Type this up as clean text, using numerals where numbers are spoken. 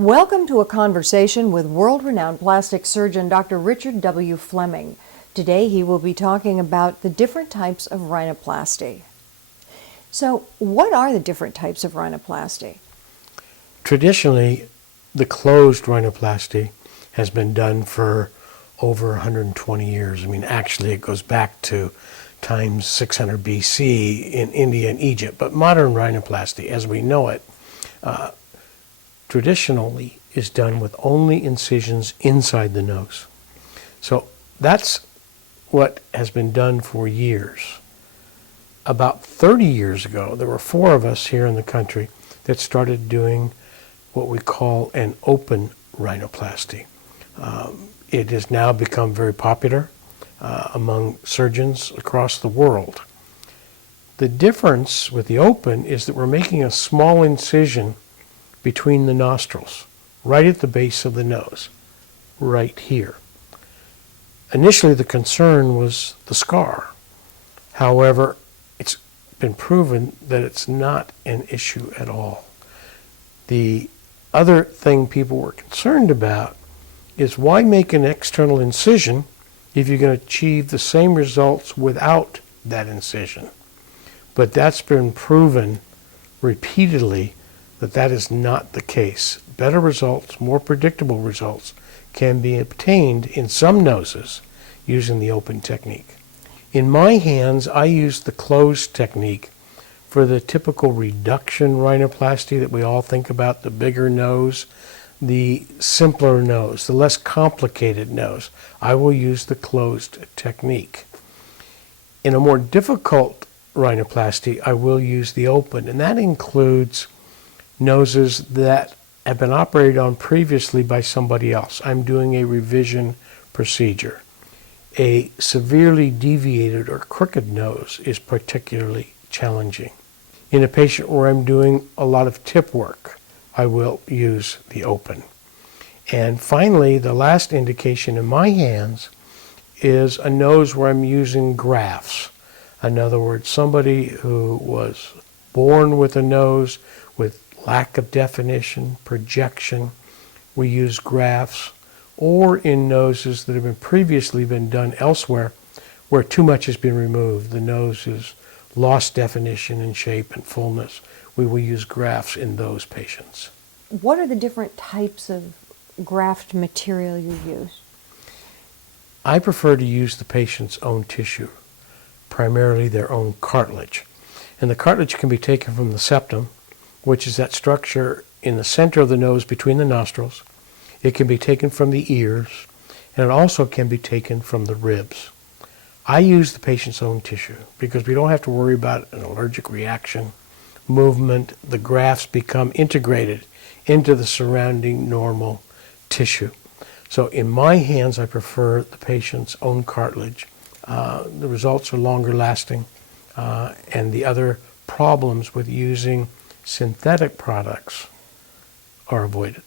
Welcome to a conversation with world-renowned plastic surgeon Dr. Richard W. Fleming. Today he will be talking about the different types of rhinoplasty. So, what are the different types of rhinoplasty? Traditionally, the closed rhinoplasty has been done for over 120 years. I mean, actually it goes back to times 600 BC in India and Egypt. But modern rhinoplasty, as we know it, traditionally is done with only incisions inside the nose. So that's what has been done for years. About 30 years ago, there were 4 of us here in the country that started doing what we call an open rhinoplasty. It has now become very popular among surgeons across the world. The difference with the open is that we're making a small incision between the nostrils, right at the base of the nose, right here. Initially, the concern was the scar. However, it's been proven that it's not an issue at all. The other thing people were concerned about is why make an external incision if you can achieve the same results without that incision. But that's been proven repeatedly that that is not the case. Better results, more predictable results, can be obtained in some noses using the open technique. In my hands, I use the closed technique for the typical reduction rhinoplasty that we all think about, the bigger nose, the simpler nose, the less complicated nose. I will use the closed technique. In a more difficult rhinoplasty, I will use the open, and that includes noses that have been operated on previously by somebody else. I'm doing a revision procedure. A severely deviated or crooked nose is particularly challenging. In a patient where I'm doing a lot of tip work, I will use the open. And finally, the last indication in my hands is a nose where I'm using grafts. In other words, somebody who was born with a nose with lack of definition, projection, we use grafts, or in noses that have been previously been done elsewhere where too much has been removed. The nose has lost definition and shape and fullness. We will use grafts in those patients. What are the different types of graft material you use? I prefer to use the patient's own tissue, primarily their own cartilage. And the cartilage can be taken from the septum, which is that structure in the center of the nose between the nostrils. It can be taken from the ears, and it also can be taken from the ribs. I use the patient's own tissue because we don't have to worry about an allergic reaction, movement. The grafts become integrated into the surrounding normal tissue. So in my hands, I prefer the patient's own cartilage. The results are longer lasting, and the other problems with using synthetic products are avoided.